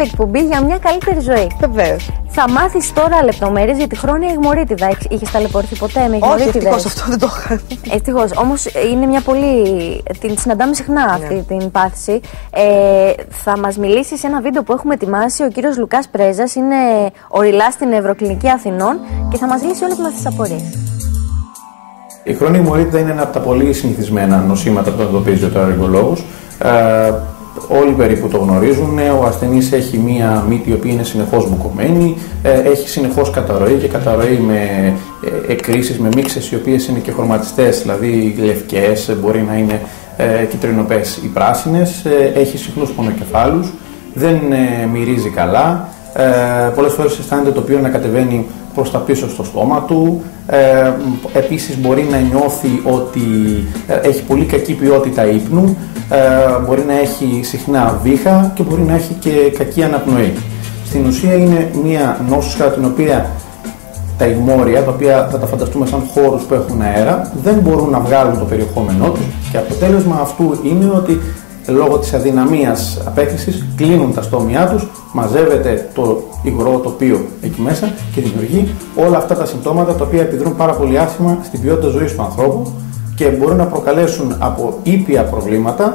άλλη εκπομπή για μια καλύτερη ζωή. Βεβαίως. Θα μάθεις τώρα λεπτομέρειες για τη χρόνια αιχμωρίτιδα. Είχες ταλαιπωρηθεί ποτέ με αιχμωρίτιδες? Όχι, ευτυχώς αυτό δεν το είχα. Ευτυχώς. Όμως είναι μια πολύ. Την συναντάμε συχνά αυτή την πάθηση. Θα μας μιλήσει σε ένα βίντεο που έχουμε ετοιμάσει ο κύριος Λουκάς Πρέζας. Είναι οριλάς στην Ευρωκλινική Αθηνών και θα μας λύσει όλες μας τις απορίες. Η χρόνια αιχμωρίτιδα είναι ένα από τα πολύ συνηθισμένα νοσήματα που αντιμετωπίζει ο otolaryngologos. Όλοι περίπου το γνωρίζουν. Ο ασθενής έχει μία μύτη η οποία είναι συνεχώς μπουκωμένη, έχει συνεχώς καταρροή και καταρροή με εκκρίσεις, με μίξες οι οποίες είναι και χρωματιστές, δηλαδή λευκές, μπορεί να είναι κυτρινοπές ή πράσινες, έχει συχνούς πονοκεφάλους, δεν μυρίζει καλά, πολλές φορές αισθάνεται το οποίο να κατεβαίνει προς τα πίσω στο στόμα του. Επίσης μπορεί να νιώθει ότι έχει πολύ κακή ποιότητα ύπνου, μπορεί να έχει συχνά βήχα και μπορεί να έχει και κακή αναπνοή. Στην ουσία είναι μία νόσος κατά την οποία τα ηγμόρια, τα οποία θα τα φανταστούμε σαν χώρους που έχουν αέρα, δεν μπορούν να βγάλουν το περιεχόμενό τους και αποτέλεσμα αυτού είναι ότι λόγω της αδυναμίας απέκτησης κλείνουν τα στόμια τους, μαζεύεται το υγρό τοπίο εκεί μέσα και δημιουργεί όλα αυτά τα συμπτώματα τα οποία επιδρούν πάρα πολύ άσχημα στην ποιότητα ζωής του ανθρώπου και μπορούν να προκαλέσουν από ήπια προβλήματα